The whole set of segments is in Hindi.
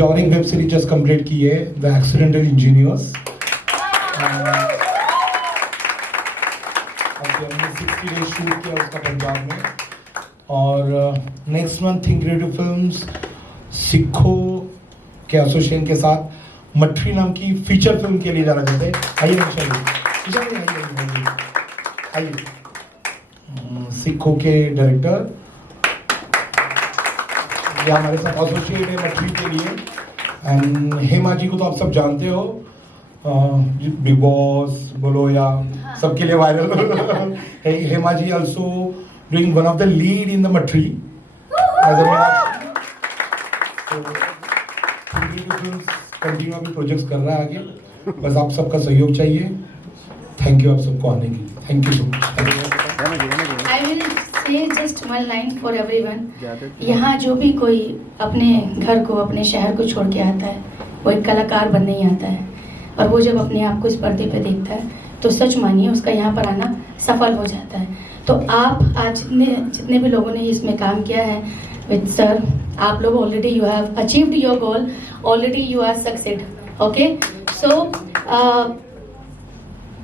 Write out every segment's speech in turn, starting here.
अभी और एक वेब सीरीज जस्ट कंप्लीट की है, द एक्सीडेंटल इंजीनियर्स। हमने 60 डेज शूट किया उसका पंजाब में, और next month think creative films सिखो के एसोसिएशन के साथ मठरी नाम की फीचर फिल्म के लिए जाना चाहते हैं। आइए आइए सिखो के डायरेक्टर ये हमारे साथ एसोसिएट है मठरी के लिए। एंड हेमा जी को तो आप सब जानते हो, बिग बॉस बोलो या सबके लिए viral. Hema ji also doing one of the lead in the मठरी एज कंटिन्यू अभी प्रोजेक्ट्स कर रहा है आगे, बस आप सबका सहयोग चाहिए। थैंक यू आप सबको आने के लिए, thank you so much. I will say just one line for everyone. यहाँ जो भी कोई अपने घर को अपने शहर को छोड़ के आता है वो एक कलाकार बनने ही आता है, और वो जब अपने आप को इस पर्दे पे देखता है तो सच मानिए उसका यहाँ पर आना सफल हो जाता है। तो आप आज जितने भी लोगों ने इसमें काम किया है विद सर, आप लोग already you have achieved your goal, already you are succeed. Okay, so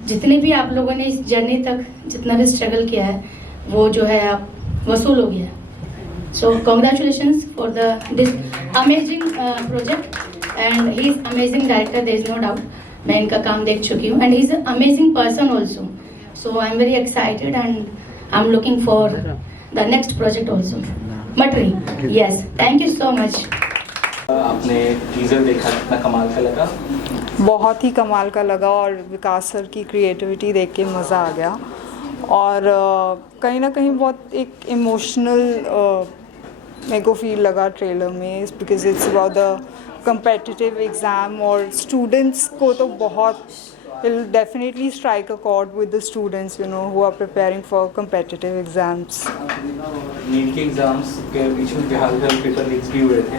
जितने भी आप लोगों ने इस जर्नी तक जितना भी स्ट्रगल किया है वो जो है आप वसूल हो गया। So congratulations for this amazing project, and he is amazing director, there is no doubt. मैं इनका काम देख चुकी हूँ, and he is amazing person also. So I am very excited and I am looking for the next project also. मटरी, yes, thank you so much. आपने टीजर देखा, कितना कमाल का लगा? बहुत ही कमाल का लगा, और विकास सर की क्रिएटिविटी देख के मज़ा आ गया। और कहीं ना कहीं बहुत एक इमोशनल मेरे को फील लगा ट्रेलर में, because it's about the competitive exam, और स्टूडेंट्स को तो बहुत will definitely strike a chord with the students, you know, who are preparing for competitive exams. NEET के एग्जाम्स के बीच में बिहार का पेपर लीक्स भी हुए थे,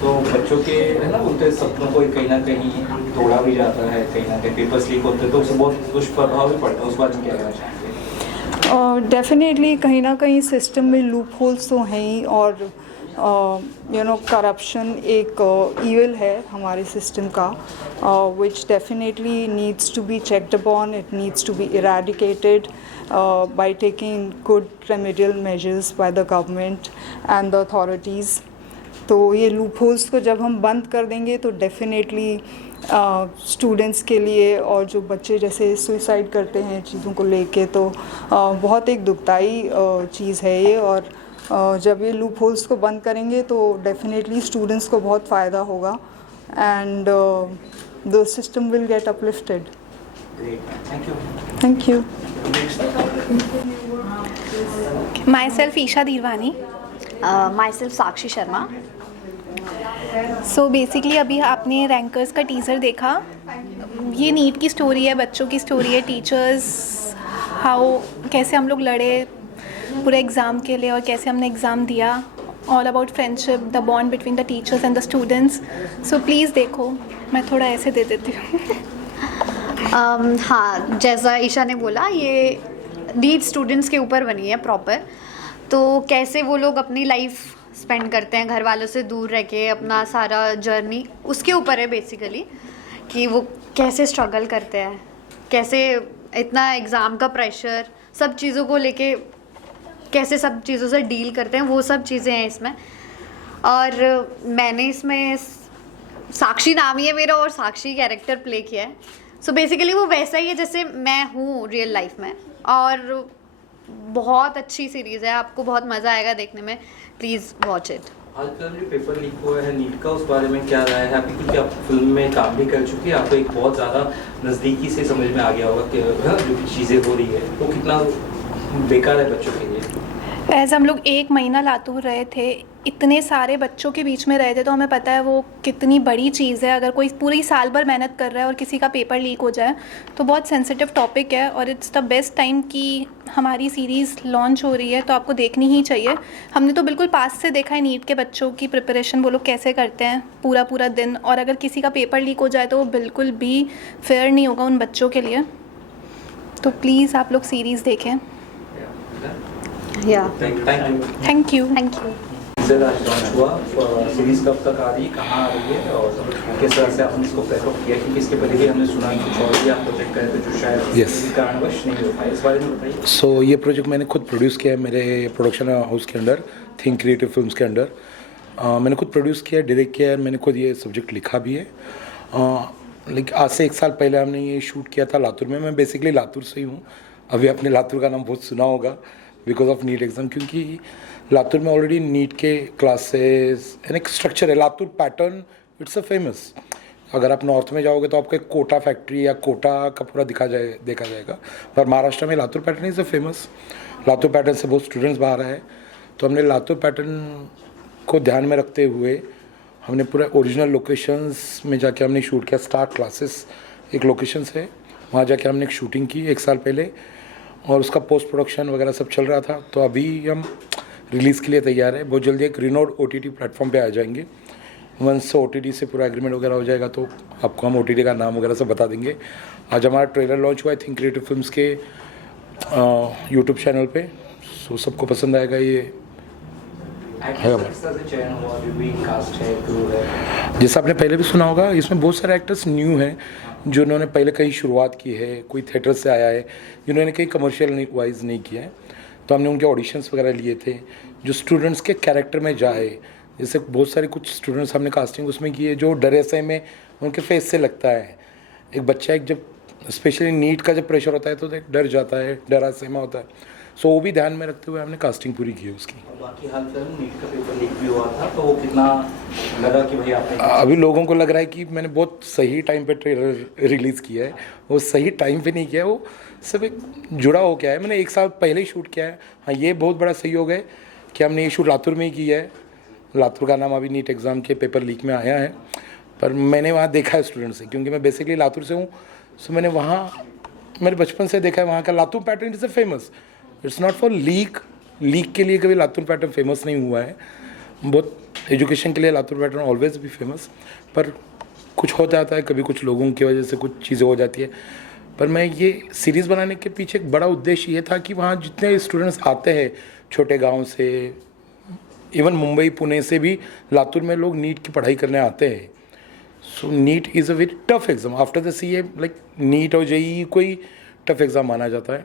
तो बच्चों के है ना बोलते सपनों को कहीं ना कहीं तोड़ा भी जाता है, कहीं ना कहीं पेपर्स लीक होते हैं तो उससे बहुत दुष्प्रभाव भी पड़ता है। उस बात में क्या कहना चाहेंगे? डेफिनेटली कहीं ना कहीं सिस्टम में लूप होल्स तो हैं ही, और यू नो करप्शन एक ईविल है हमारे सिस्टम का, which definitely needs to be checked upon. It needs to be eradicated by taking good remedial measures by the government and the authorities. तो ये लूप होल्स को जब हम बंद कर देंगे तो डेफिनेटली स्टूडेंट्स के लिए, और जो बच्चे जैसे सुसाइड करते हैं चीज़ों को लेके, तो बहुत एक दुखदाई चीज़ है ये। और जब ये लूप होल्स को बंद करेंगे तो डेफिनेटली स्टूडेंट्स को बहुत फ़ायदा होगा, and the system will get uplifted. Thank you. Myself Isha Dhirwani. Myself Sakshi Sharma. So basically अभी आपने रैंकर्स का टीज़र देखा। ये नीट की स्टोरी है, बच्चों की स्टोरी है, टीचर्स कैसे हम लोग लड़े पूरे एग्ज़ाम के लिए और कैसे हमने एग्ज़ाम दिया। All about friendship, the bond between the teachers and the students. So please देखो, मैं थोड़ा ऐसे दे देती हूँ। हाँ, जैसा ईशा ने बोला, ये नीट स्टूडेंट्स के ऊपर बनी है प्रॉपर। तो कैसे वो लोग अपनी लाइफ स्पेंड करते हैं घर वालों से दूर रह के, अपना सारा जर्नी उसके ऊपर है बेसिकली, कि वो कैसे स्ट्रगल करते हैं, कैसे इतना एग्ज़ाम का प्रेशर, सब चीज़ों को लेके कैसे सब चीज़ों से डील करते हैं, वो सब चीज़ें हैं इसमें। और मैंने इसमें साक्षी नाम ही है मेरा, और साक्षी कैरेक्टर प्ले किया है। सो बेसिकली वो वैसा ही है जैसे मैं हूँ रियल लाइफ में, और बहुत अच्छी सीरीज़ है, आपको बहुत मज़ा आएगा देखने में। Please watch it. आजकल जो पेपर लीक हुआ है नीट का, उस बारे में क्या राय है आपकी? क्योंकि आप फिल्म में काम भी कर चुकी है, आपको एक बहुत ज़्यादा नज़दीकी से समझ में आ गया होगा कि जो चीज़ें हो रही है वो कितना बेकार है बच्चों के लिए। एज़ हम लोग 1 महीना लातूर रहे थे, इतने सारे बच्चों के बीच में रहे थे, तो हमें पता है वो कितनी बड़ी चीज़ है। अगर कोई पूरी साल भर मेहनत कर रहा है और किसी का पेपर लीक हो जाए तो बहुत सेंसिटिव टॉपिक है, और इट्स द बेस्ट टाइम कि हमारी सीरीज़ लॉन्च हो रही है, तो आपको देखनी ही चाहिए। हमने तो बिल्कुल पास से देखा है नीट के बच्चों की प्रिपरेशन, वो लोग कैसे करते हैं पूरा दिन, और अगर किसी का पेपर लीक हो जाए तो वो बिल्कुल भी फेयर नहीं होगा उन बच्चों के लिए। तो प्लीज़ आप लोग सीरीज़ देखें। या thank you. Thank you. Thank you. Teaser आज लॉन्च हुआ, सीरीज कब तक आ रही है, कहाँ आ रही है और किस तरह से आपने इसको पैकअप किया, क्योंकि इसके पहले भी हमने सुना कुछ और भी आप प्रोजेक्ट करे थे जो शायद Yes. किसी कारणवश नहीं हो पाए, इस बारे में बताइए। सो ये प्रोजेक्ट मैंने खुद प्रोड्यूस किया है मेरे प्रोडक्शन हाउस के अंडर, थिंक क्रिएटिव फिल्म्स के अंडर। मैंने खुद प्रोड्यूस किया है, डायरेक्ट किया है, मैंने खुद ये सब्जेक्ट लिखा भी है। लाइक आज से 1 साल पहले हमने ये शूट किया था लातूर में। मैं बेसिकली लातूर से ही हूँ। अभी आपने लातूर का नाम बहुत सुना होगा बिकॉज ऑफ नीट एग्ज़ाम, क्योंकि लातूर में ऑलरेडी नीट के क्लासेस एंड एक स्ट्रक्चर है। Latur pattern it's a famous. अगर आप नॉर्थ में जाओगे तो आपको एक कोटा फैक्ट्री या कोटा का पूरा देखा जाएगा, पर महाराष्ट्र में Latur pattern is a famous. Latur pattern से बहुत स्टूडेंट्स बाहर आए, तो हमने लातूर पैटर्न को ध्यान में रखते हुए हमने पूरा ओरिजिनल लोकेशंस में जाके हमने शूट किया। स्टार क्लासेस एक लोकेशन है, वहाँ जाके हमने एक शूटिंग की 1 साल पहले, और उसका पोस्ट प्रोडक्शन वगैरह सब चल रहा था। तो अभी हम रिलीज़ के लिए तैयार है। बहुत जल्दी एक रिनोड OTT प्लेटफॉर्म पे आ जाएंगे। वंस OTT से पूरा एग्रीमेंट वगैरह हो जाएगा तो आपको हम OTT का नाम वगैरह सब बता देंगे। आज हमारा ट्रेलर लॉन्च हुआ है थिंक क्रिएटिव फिल्म्स के यूट्यूब चैनल पे। सो सबको पसंद आएगा ये। चयन हुआ, जो भी कास्ट है, क्रू है, जैसा आपने पहले भी सुना होगा, इसमें बहुत सारे एक्टर्स न्यू हैं जो उन्होंने पहले कहीं शुरुआत की है, कोई थिएटर से आया है, जिन्होंने कहीं कमर्शियल वाइज नहीं किया है। तो हमने उनके ऑडिशंस वगैरह लिए थे जो स्टूडेंट्स के कैरेक्टर में जाए। जैसे बहुत सारे कुछ स्टूडेंट्स हमने कास्टिंग उसमें की है जो डर ऐसे में उनके फेस से लगता है। एक बच्चा एक जब स्पेशली नीट का जब प्रेशर होता है तो एक डर जाता है, डरा सहमा होता है। सो वो भी ध्यान में रखते हुए हमने कास्टिंग पूरी की है उसकी। और बाकी हाल फिल्म नीट का पेपर लीक भी हुआ था, तो वो कितना लगा कि भाई आपने अभी लोगों को लग रहा है कि मैंने बहुत सही टाइम पे ट्रेलर रिलीज़ किया है। वो सही टाइम पे नहीं किया है, वो सब एक जुड़ा हो गया है। मैंने 1 साल पहले ही शूट किया है। हाँ, ये बहुत बड़ा सहयोग है कि हमने ये शूट लातूर में ही किया है। लातूर का नाम अभी नीट एग्ज़ाम के पेपर लीक में आया है, पर मैंने वहाँ देखा है स्टूडेंट से, क्योंकि मैं बेसिकली लातूर से हूँ। सो मैंने वहाँ मेरे बचपन से देखा है वहाँ का Latur pattern is a famous. It's not for leak के लिए कभी लातूर पैटर्न फेमस नहीं हुआ है। बहुत एजुकेशन के लिए लातूर पैटर्न ऑलवेज भी फेमस, पर कुछ हो जाता है कभी, कुछ लोगों की वजह से कुछ चीज़ें हो जाती है। पर मैं ये सीरीज़ बनाने के पीछे एक बड़ा उद्देश्य ये था कि वहाँ जितने स्टूडेंट्स आते हैं छोटे गांव से, इवन मुंबई पुणे से भी लातूर में लोग नीट की पढ़ाई करने आते हैं। So NEET is a very tough exam. After the CA like NEET और JEE कोई टफ एग्ज़ाम माना जाता है।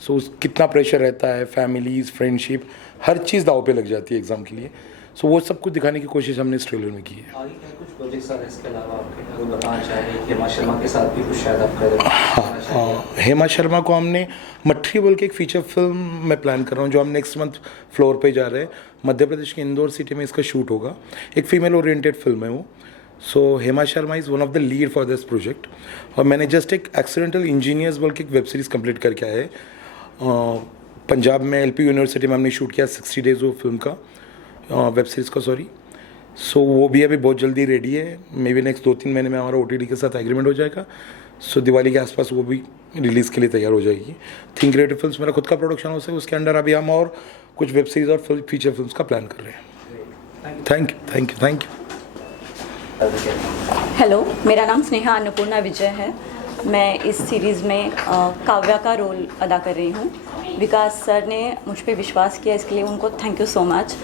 सो कितना प्रेशर रहता है, फैमिलीज़, फ्रेंडशिप, हर चीज़ दाव पे लग जाती है एग्ज़ाम के लिए। सो वो सब कुछ दिखाने की कोशिश हमने इस ट्रेलर में की है। आगे क्या कुछ प्रोजेक्ट्स आ रहे हैं इसके अलावा आपके, अगर बताना चाहें? हेमा शर्मा के साथ भी कुछ शायद आप कर रहे हैं। हेमा शर्मा को हमने मट्ठी बोल के एक फीचर फिल्म मैं प्लान कर रहा हूँ जो हम नेक्स्ट मंथ फ्लोर पे जा रहे हैं। मध्य प्रदेश के इंदौर सिटी में इसका शूट होगा। एक फीमेल ओरिएंटेड फिल्म है वो। So Hema Sharma is one of the lead for this project. और मैंने जस्ट एक एक्सीडेंटल इंजीनियर्स बोल के एक वेब सीरीज़ कंप्लीट करके आया है। पंजाब में LP यूनिवर्सिटी में हमने शूट किया 60 डेज वो फिल्म का, वेब सीरीज़ का सॉरी। सो वो भी अभी बहुत जल्दी रेडी है। मे बी नेक्स्ट 2-3 महीने में हमारा OTT के साथ एग्रीमेंट हो जाएगा। सो दिवाली के आसपास वो भी रिलीज़ के लिए तैयार हो जाएगी। थिंक क्रिएटिव फिल्म्स मेरा खुद का प्रोडक्शन हाउस है, उसके अंडर अभी हम और कुछ वेब सीरीज़ और फीचर फिल्म्स का प्लान कर रहे हैं। Thank you. हेलो, मेरा नाम स्नेहा अन्नपूर्णा विजय है। मैं इस सीरीज़ में काव्या का रोल अदा कर रही हूँ। विकास सर ने मुझ पे विश्वास किया, इसके लिए उनको थैंक यू सो मच।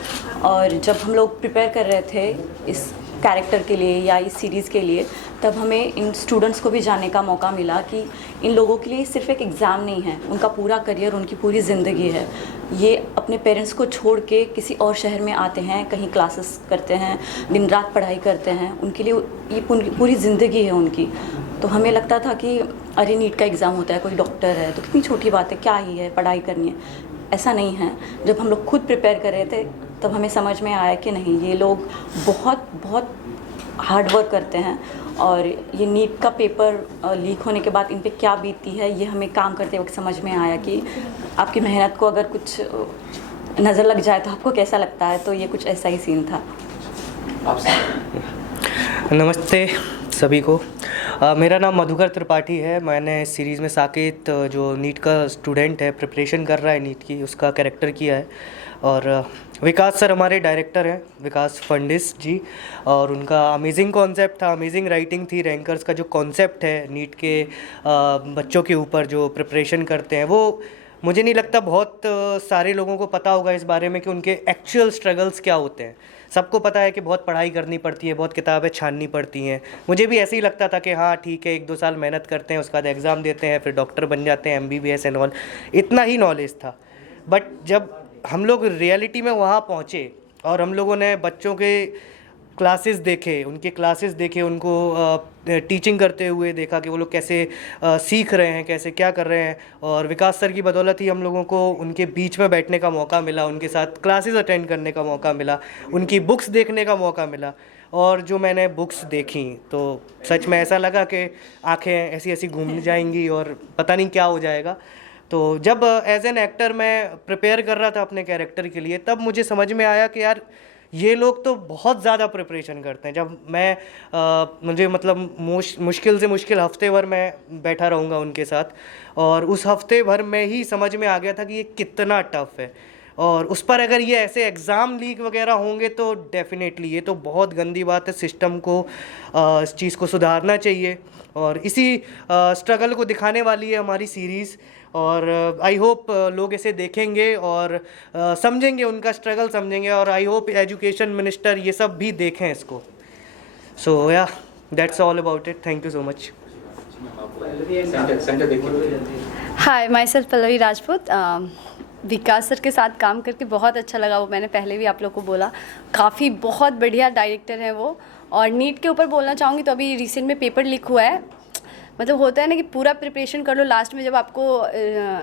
और जब हम लोग प्रिपेयर कर रहे थे इस कैरेक्टर के लिए या इस सीरीज़ के लिए, तब हमें इन स्टूडेंट्स को भी जानने का मौका मिला कि इन लोगों के लिए सिर्फ एक एग्ज़ाम नहीं है, उनका पूरा करियर, उनकी पूरी ज़िंदगी है। ये अपने पेरेंट्स को छोड़ के किसी और शहर में आते हैं, कहीं क्लासेस करते हैं, दिन रात पढ़ाई करते हैं। उनके लिए ये पूरी ज़िंदगी है उनकी। तो हमें लगता था कि अरे नीट का एग्ज़ाम होता है, कोई डॉक्टर है तो कितनी छोटी बात है, क्या ही है, पढ़ाई करनी है। ऐसा नहीं है। जब हम लोग खुद प्रिपेयर कर रहे थे तब हमें समझ में आया कि नहीं, ये लोग बहुत हार्ड वर्क करते हैं। और ये नीट का पेपर लीक होने के बाद इन पे क्या बीतती है, ये हमें काम करते वक्त समझ में आया कि आपकी मेहनत को अगर कुछ नज़र लग जाए तो आपको कैसा लगता है। तो ये कुछ ऐसा ही सीन था। नमस्ते सभी को। मेरा नाम मधुकर त्रिपाठी है। मैंने इस सीरीज़ में साकेत, जो नीट का स्टूडेंट है, प्रिपरेशन कर रहा है नीट की, उसका कैरेक्टर किया है। और विकास सर हमारे डायरेक्टर हैं, विकास फंडिस जी। और उनका अमेजिंग कॉन्सेप्ट था, अमेजिंग राइटिंग थी। रैंकर्स का जो कॉन्सेप्ट है नीट के बच्चों के ऊपर जो प्रिपरेशन करते हैं, वो मुझे नहीं लगता बहुत सारे लोगों को पता होगा इस बारे में कि उनके एक्चुअल स्ट्रगल्स क्या होते हैं। सबको पता है कि बहुत पढ़ाई करनी पड़ती है, बहुत किताबें छाननी पड़ती हैं। मुझे भी ऐसे ही लगता था कि हाँ ठीक है, 1-2 साल मेहनत करते हैं, उसके बाद एग्ज़ाम देते हैं, फिर डॉक्टर बन जाते हैं, MBBS एंड ऑल, इतना ही नॉलेज था। बट जब हम लोग रियलिटी में वहाँ पहुँचे और हम लोगों ने बच्चों के क्लासेस देखे, उनको टीचिंग करते हुए देखा कि वो लोग कैसे सीख रहे हैं, कैसे क्या कर रहे हैं, और विकास सर की बदौलत ही हम लोगों को उनके बीच में बैठने का मौका मिला, उनके साथ क्लासेस अटेंड करने का मौका मिला, उनकी बुक्स देखने का मौका मिला। और जो मैंने बुक्स देखी तो सच में ऐसा लगा कि आंखें ऐसी ऐसी घूम जाएंगी और पता नहीं क्या हो जाएगा। तो जब एज एन एक्टर मैं प्रिपेयर कर रहा था अपने कैरेक्टर के लिए, तब मुझे समझ में आया कि यार ये लोग तो बहुत ज़्यादा प्रिपरेशन करते हैं। जब मैं मुझे मतलब मुश्किल से मुश्किल हफ्ते भर मैं बैठा रहूँगा उनके साथ, और उस हफ्ते भर में ही समझ में आ गया था कि ये कितना टफ़ है। और उस पर अगर ये ऐसे एग्ज़ाम लीक वगैरह होंगे तो डेफिनेटली ये तो बहुत गंदी बात है। सिस्टम को इस चीज़ को सुधारना चाहिए, और इसी स्ट्रगल को दिखाने वाली है हमारी सीरीज़। और आई होप लोग इसे देखेंगे और समझेंगे, उनका स्ट्रगल समझेंगे, और आई होप एजुकेशन मिनिस्टर ये सब भी देखें इसको। सो या that's all about it. Thank you so much. Hi, my self Pallavi Rajput. Vikas sir के साथ काम करके बहुत अच्छा लगा। वो मैंने पहले भी आप लोग को बोला, काफ़ी बहुत बढ़िया डायरेक्टर हैं वो। और नीट के ऊपर बोलना चाहूँगी तो अभी रिसेंट में पेपर लीक हुआ है। मतलब होता है ना कि पूरा प्रिपरेशन कर लो, लास्ट में जब आपको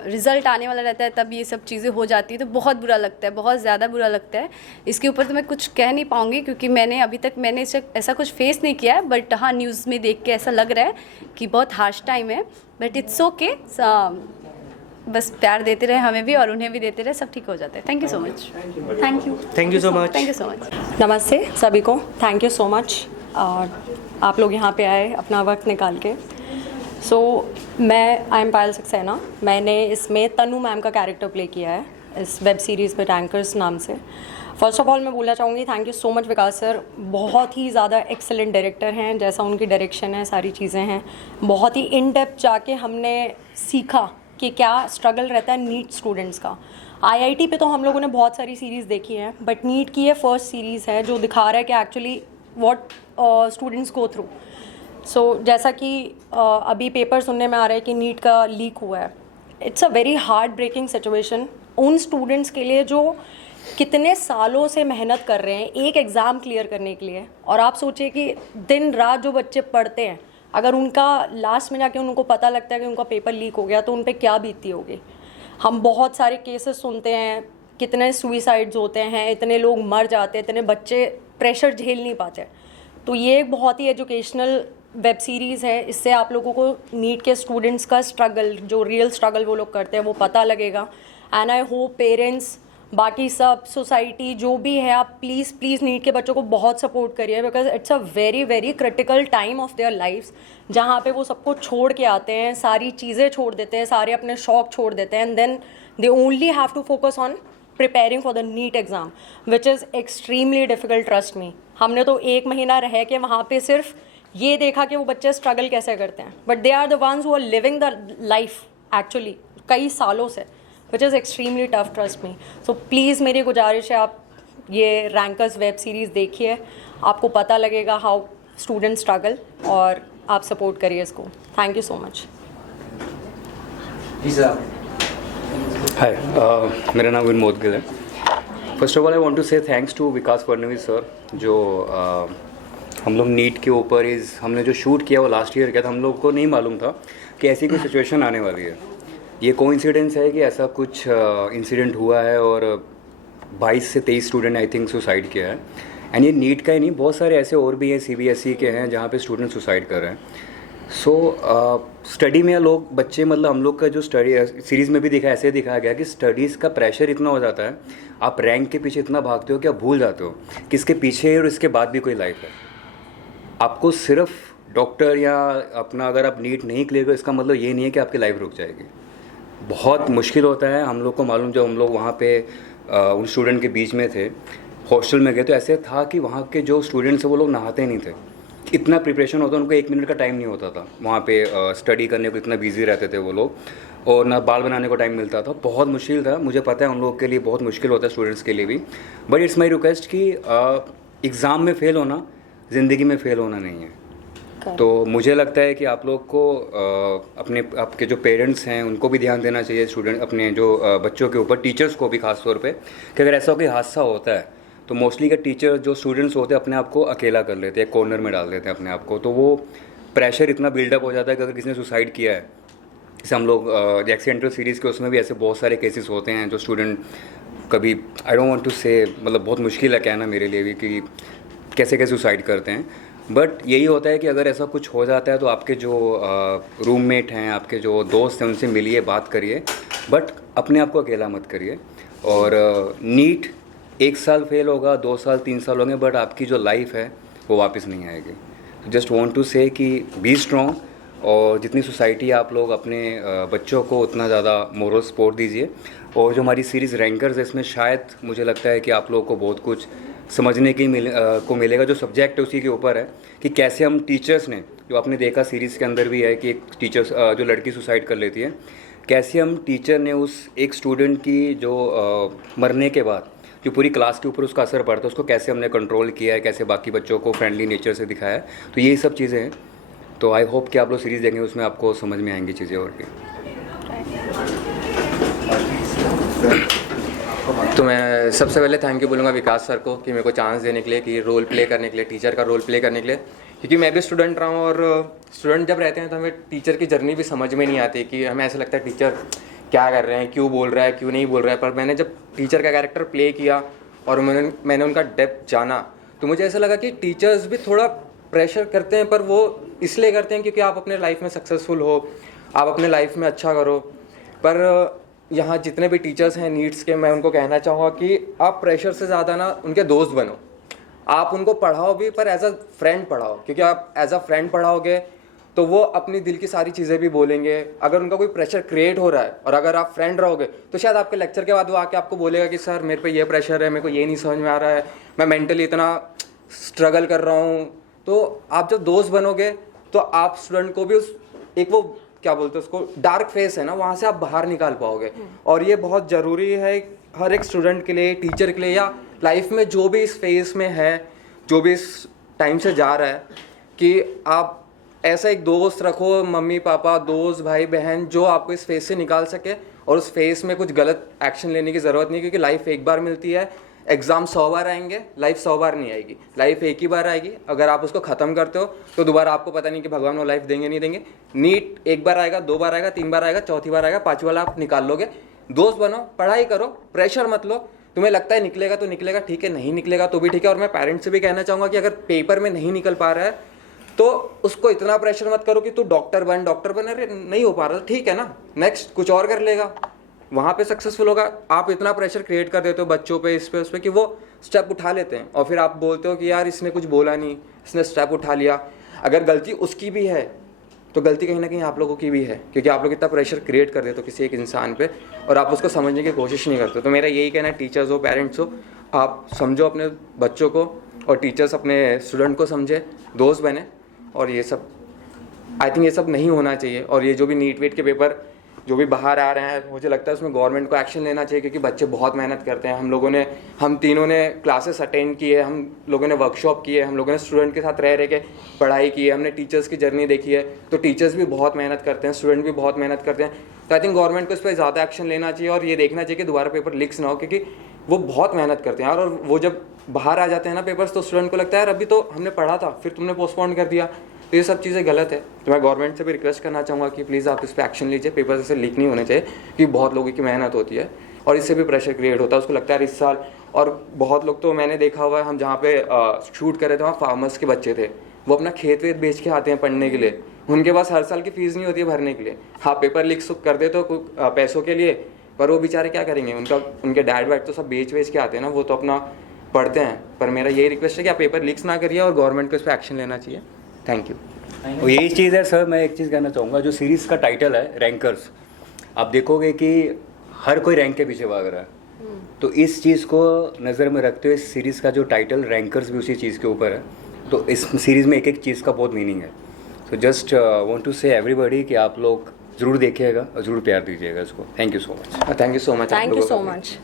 रिज़ल्ट आने वाला रहता है तब ये सब चीज़ें हो जाती है, तो बहुत बुरा लगता है, बहुत ज़्यादा बुरा लगता है। इसके ऊपर तो मैं कुछ कह नहीं पाऊँगी क्योंकि मैंने अभी तक ऐसा कुछ फेस नहीं किया है। बट हाँ, न्यूज़ में देख के ऐसा लग रहा है कि बहुत हार्श टाइम है, बट इट्स ओके। बस प्यार देते रहे हमें भी और उन्हें भी देते रहे, सब ठीक हो जाता है। Thank you so much. Thank you so much. Thank you so much. नमस्ते सभी को, थैंक यू सो मच और आप लोग यहाँ पे आए अपना वक्त निकाल के। मैं आई एम पायल सक्सेना। मैंने इसमें तनु मैम का कैरेक्टर प्ले किया है इस वेब सीरीज़ में, टैंकर्स नाम से। फर्स्ट ऑफ ऑल मैं बोलना चाहूँगी thank you so much Vikas sir. बहुत ही ज़्यादा एक्सेलेंट डायरेक्टर हैं, जैसा उनकी डायरेक्शन है, सारी चीज़ें हैं। बहुत ही इन डेप्थ जाके हमने सीखा कि क्या स्ट्रगल रहता है नीट स्टूडेंट्स का। IIT पे तो हम लोगों ने बहुत सारी सीरीज़ देखी हैं, बट नीट की ये फर्स्ट सीरीज़ है जो दिखा रहा है कि actually what students go through. जैसा कि अभी पेपर सुनने में आ रहा है कि नीट का लीक हुआ है, it's a very heart breaking situation उन स्टूडेंट्स के लिए जो कितने सालों से मेहनत कर रहे हैं एक एग्ज़ाम क्लियर करने के लिए। और आप सोचिए कि दिन रात जो बच्चे पढ़ते हैं, अगर उनका लास्ट में जाके उनको पता लगता है कि उनका पेपर लीक हो गया तो उन पर क्या बीतती होगी। हम बहुत सारे केसेस सुनते हैं, कितने सुइसाइड्स होते हैं, इतने लोग मर जाते हैं, इतने बच्चे प्रेशर झेल नहीं पाते। तो ये एक बहुत ही एजुकेशनल वेब सीरीज़ है। इससे आप लोगों को नीट के स्टूडेंट्स का स्ट्रगल, जो रियल स्ट्रगल वो लोग करते हैं, वो पता लगेगा। एंड आई होप पेरेंट्स, बाकी सब सोसाइटी जो भी है, आप प्लीज़ प्लीज़ नीट के बच्चों को बहुत सपोर्ट करिए, because it's a very very critical time of their lifes, जहाँ पे वो सबको छोड़ के आते हैं, सारी चीज़ें छोड़ देते हैं, सारे अपने शौक छोड़ देते हैं, and then they only have to focus on preparing for the NEET exam, which is extremely difficult, trust me. हमने तो 1 महीना रह के वहाँ पे सिर्फ ये देखा कि वो बच्चे स्ट्रगल कैसे करते हैं, but they are the ones who are living the life actually कई सालों से, which is extremely tough, trust me. So please मेरी गुजारिश है, आप ये रैंकर्स वेब सीरीज़ देखिए, आपको पता लगेगा हाउ स्टूडेंट स्ट्रगल, और आप सपोर्ट करिए इसको। Thank you so much. Hi, मेरा नाम विनोद गिल है। First of all I want to say thanks to Vikas Fadnavis sir, जो हम लोग नीट के ऊपर हमने जो शूट किया वो लास्ट ईयर किया था। हम लोग को नहीं मालूम था कि ऐसी कोई सिचुएशन आने वाली है। ये कोइंसिडेंस है कि ऐसा कुछ इंसिडेंट हुआ है और 22 से 23 स्टूडेंट आई थिंक सुसाइड किया है। एंड ये नीट का ही नहीं, बहुत सारे ऐसे और भी हैं CBSE के हैं जहाँ पे स्टूडेंट सुसाइड कर रहे हैं। स्टडी में लोग बच्चे, मतलब हम लोग का जो स्टडी सीरीज़ में भी ऐसे दिखाया गया कि स्टडीज़ का प्रेशर इतना हो जाता है, आप रैंक के पीछे इतना भागते हो कि आप भूल जाते हो कि इसके पीछे और इसके बाद भी कोई लाइफ है। आपको सिर्फ डॉक्टर या अपना, अगर आप नीट नहीं क्लियर करो इसका मतलब ये नहीं है कि आपकी लाइफ रुक जाएगी। बहुत मुश्किल होता है। हम लोग को मालूम, जब हम लोग वहाँ पे उन स्टूडेंट के बीच में थे, हॉस्टल में गए, तो ऐसे था कि वहाँ के जो स्टूडेंट्स हैं वो लोग नहाते नहीं थे। इतना प्रिपरेशन होता, उनको 1 मिनट का टाइम नहीं होता था वहाँ पे स्टडी करने को, इतना बिजी रहते थे वो लोग। और ना बाल बनाने को टाइम मिलता था, बहुत मुश्किल था। मुझे पता है उन लोगों के लिए बहुत मुश्किल होता है, स्टूडेंट्स के लिए भी। बट इट्स माई रिक्वेस्ट कि एग्ज़ाम में फ़ेल होना ज़िंदगी में फ़ेल होना नहीं है। तो मुझे लगता है कि आप लोग को आपके जो पेरेंट्स हैं उनको भी ध्यान देना चाहिए, स्टूडेंट अपने जो बच्चों के ऊपर, टीचर्स को भी खास तौर पे, कि अगर ऐसा कोई हादसा होता है तो मोस्टली का टीचर जो स्टूडेंट्स होते हैं अपने आप को अकेला कर लेते हैं, कॉर्नर में डाल देते हैं अपने आप को। तो वो प्रेशर इतना बिल्डअप हो जाता है कि अगर किसी ने सुसाइड किया है, जैसे हम लोग एक्सीडेंटल सीरीज़ के उसमें भी ऐसे बहुत सारे केसेस होते हैं जो स्टूडेंट कभी, आई डोंट वांट टू से, मतलब बहुत मुश्किल है कहना मेरे लिए भी कि कैसे कैसे सुसाइड करते हैं। बट यही होता है कि अगर ऐसा कुछ हो जाता है तो आपके जो रूममेट हैं, आपके जो दोस्त हैं, उनसे मिलिए, बात करिए, बट अपने आप को अकेला मत करिए। और नीट 1 साल फेल होगा, 2 साल 3 साल होंगे, बट आपकी जो लाइफ है वो वापस नहीं आएगी। जस्ट वांट टू से कि बी स्ट्रॉन्ग, और जितनी सोसाइटी आप लोग अपने बच्चों को उतना ज़्यादा मोरल सपोर्ट दीजिए। और जो हमारी सीरीज़ रैंकर्स है, इसमें शायद मुझे लगता है कि आप लोगों को बहुत कुछ समझने की मिलेगा। जो सब्जेक्ट है उसी के ऊपर है कि कैसे हम टीचर्स ने, जो आपने देखा सीरीज़ के अंदर भी है कि एक टीचर्स जो लड़की सुसाइड कर लेती है, कैसे हम टीचर ने उस एक स्टूडेंट की जो मरने के बाद जो पूरी क्लास के ऊपर उसका असर पड़ता है, उसको कैसे हमने कंट्रोल किया है, कैसे बाकी बच्चों को फ्रेंडली नेचर से दिखाया है। तो यही सब चीज़ें हैं। तो आई होप कि आप लोग सीरीज़ देखेंगे, उसमें आपको समझ में आएंगी चीज़ें और भी। तो मैं सबसे पहले थैंक यू बोलूँगा विकास सर को कि मेरे को चांस देने के लिए, कि रोल प्ले करने के लिए, टीचर का रोल प्ले करने के लिए। क्योंकि मैं भी स्टूडेंट रहा हूँ, और स्टूडेंट जब रहते हैं तो हमें टीचर की जर्नी भी समझ में नहीं आती, कि हमें ऐसा लगता है टीचर क्या कर रहे हैं, क्यों बोल रहा है, क्यों नहीं बोल रहा है। पर मैंने जब टीचर का कैरेक्टर प्ले किया और मैंने उनका डेप्थ जाना, तो मुझे ऐसा लगा कि टीचर्स भी थोड़ा प्रेशर करते हैं, पर वो इसलिए करते हैं क्योंकि आप अपने लाइफ में सक्सेसफुल हो, आप अपने लाइफ में अच्छा करो। पर यहाँ जितने भी टीचर्स हैं नीट्स के, मैं उनको कहना चाहूँगा कि आप प्रेशर से ज़्यादा ना उनके दोस्त बनो। आप उनको पढ़ाओ भी, पर एज अ फ्रेंड पढ़ाओ, क्योंकि आप एज अ फ्रेंड पढ़ाओगे तो वो अपनी दिल की सारी चीज़ें भी बोलेंगे। अगर उनका कोई प्रेशर क्रिएट हो रहा है और अगर आप फ्रेंड रहोगे तो शायद आपके लेक्चर के बाद वो आके आपको बोलेगा कि सर मेरे पे ये प्रेशर है, मेरे को ये नहीं समझ में आ रहा है, मैं मेंटली इतना स्ट्रगल कर रहा हूँ। तो आप जब दोस्त बनोगे तो आप स्टूडेंट को भी उस एक वो क्या बोलते हैं उसको, डार्क फेस है ना, वहाँ से आप बाहर निकाल पाओगे। और ये बहुत ज़रूरी है हर एक स्टूडेंट के लिए, टीचर के लिए, या लाइफ में जो भी इस फेस में है, जो भी इस टाइम से जा रहा है, कि आप ऐसा एक दोस्त रखो, मम्मी पापा, दोस्त, भाई बहन, जो आपको इस फेस से निकाल सके। और उस फेस में कुछ गलत एक्शन लेने की ज़रूरत नहीं, क्योंकि लाइफ एक बार मिलती है। एग्ज़ाम 100 बार आएंगे, लाइफ 100 बार नहीं आएगी, लाइफ एक ही बार आएगी। अगर आप उसको ख़त्म करते हो तो दोबारा आपको पता नहीं कि भगवान वो लाइफ देंगे नहीं देंगे। नीट 1 बार आएगा, 2 बार आएगा, 3 बार आएगा, चौथी बार आएगा, 5वीं बार आप निकाल लोगे। दोस्त बनो, पढ़ाई करो, प्रेशर मत लो। तुम्हें लगता है निकलेगा तो निकलेगा, ठीक है, नहीं निकलेगा तो भी ठीक है। और मैं पेरेंट्स से भी कहना चाहूँगा कि अगर पेपर में नहीं निकल पा रहा है तो उसको इतना प्रेशर मत करो कि तू डॉक्टर बन। अरे नहीं हो पा रहा, ठीक है ना, नेक्स्ट कुछ और कर लेगा, वहाँ पे सक्सेसफुल होगा। आप इतना प्रेशर क्रिएट कर देते हो बच्चों पे, इस पे उस पे, कि वो स्टेप उठा लेते हैं। और फिर आप बोलते हो कि यार इसने कुछ बोला नहीं, इसने स्टेप उठा लिया। अगर गलती उसकी भी है तो गलती कहीं ना कहीं आप लोगों की भी है, क्योंकि आप लोग इतना प्रेशर क्रिएट कर देते हो किसी एक इंसान पे और आप उसको समझने की कोशिश नहीं करते। तो मेरा यही कहना है, टीचर्स हो, पेरेंट्स हो, आप समझो अपने बच्चों को, और टीचर्स अपने स्टूडेंट को समझे, दोस्त बने। और ये सब आई थिंक ये सब नहीं होना चाहिए। और ये जो भी नीट वेट के पेपर जो भी बाहर आ रहे हैं, मुझे लगता है उसमें गवर्नमेंट को एक्शन लेना चाहिए, क्योंकि बच्चे बहुत मेहनत करते हैं। हम तीनों ने क्लासेस अटेंड की है, हम लोगों ने वर्कशॉप की है, हम लोगों ने स्टूडेंट के साथ रह के पढ़ाई की है, हमने टीचर्स की जर्नी देखी है। तो टीचर्स भी बहुत मेहनत करते हैं, स्टूडेंट भी बहुत मेहनत करते हैं। तो आई थिंक गवर्नमेंट को इस पर ज़्यादा एक्शन लेना चाहिए और ये देखना चाहिए कि दोबारा पेपर लीक्स ना हो, क्योंकि वो बहुत मेहनत करते हैं यार। और वो जब बाहर आ जाते हैं ना पेपर्स, तो स्टूडेंट को लगता है यार अभी तो हमने पढ़ा था, फिर तुमने पोस्टपोन कर दिया। तो ये सब चीज़ें गलत है। तो मैं गवर्नमेंट से भी रिक्वेस्ट करना चाहूँगा कि प्लीज़ आप इस पर एक्शन लीजिए, पेपर ऐसे लीक नहीं होने चाहिए, क्योंकि बहुत लोगों की मेहनत होती है और इससे भी प्रेशर क्रिएट होता है। उसको लगता है इस साल, और बहुत लोग तो मैंने देखा हुआ है, हम जहाँ पे शूट कर रहे थे वहाँ फार्मर्स के बच्चे थे, वो अपना खेत वेत बेच के आते हैं पढ़ने के लिए, उनके पास हर साल की फीस नहीं होती है भरने के लिए। हाँ, पेपर लीक कर दे तो पैसों के लिए, पर वो बेचारे क्या करेंगे, उनके डैड वैड तो सब बेच के आते हैं ना, वो तो अपना पढ़ते हैं। पर मेरा यही रिक्वेस्ट है कि आप पेपर लीक्स ना करिए और गवर्नमेंट को इस पर एक्शन लेना चाहिए। Thank you. और यही चीज़ है सर, मैं एक चीज़ कहना चाहूँगा, जो सीरीज़ का टाइटल है रैंकर्स, आप देखोगे कि हर कोई रैंक के पीछे भाग रहा है। तो इस चीज़ को नज़र में रखते हुए इस सीरीज़ का जो टाइटल रैंकर्स भी उसी चीज़ के ऊपर है। तो इस सीरीज़ में एक एक चीज़ का बहुत मीनिंग है। तो जस्ट वांट टू से एवरीबॉडी कि आप लोग ज़रूर देखिएगा और ज़रूर प्यार दीजिएगा इसको। Thank you so much. Thank you so much. Thank you so much.